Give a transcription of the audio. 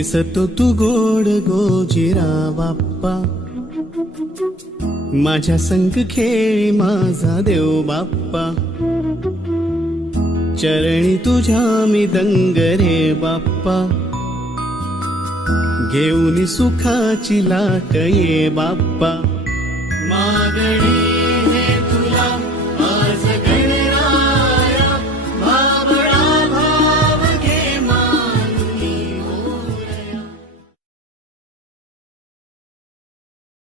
दिसतो तू गोड गोजिरा बाप्पा, माझ्या संग खेळी माझा देव बाप्पा, चरणी तुझ्या मी दंग रे बाप्पा, घेऊन सुखाची लाट ये बाप्पा, मागणी हे तुला आज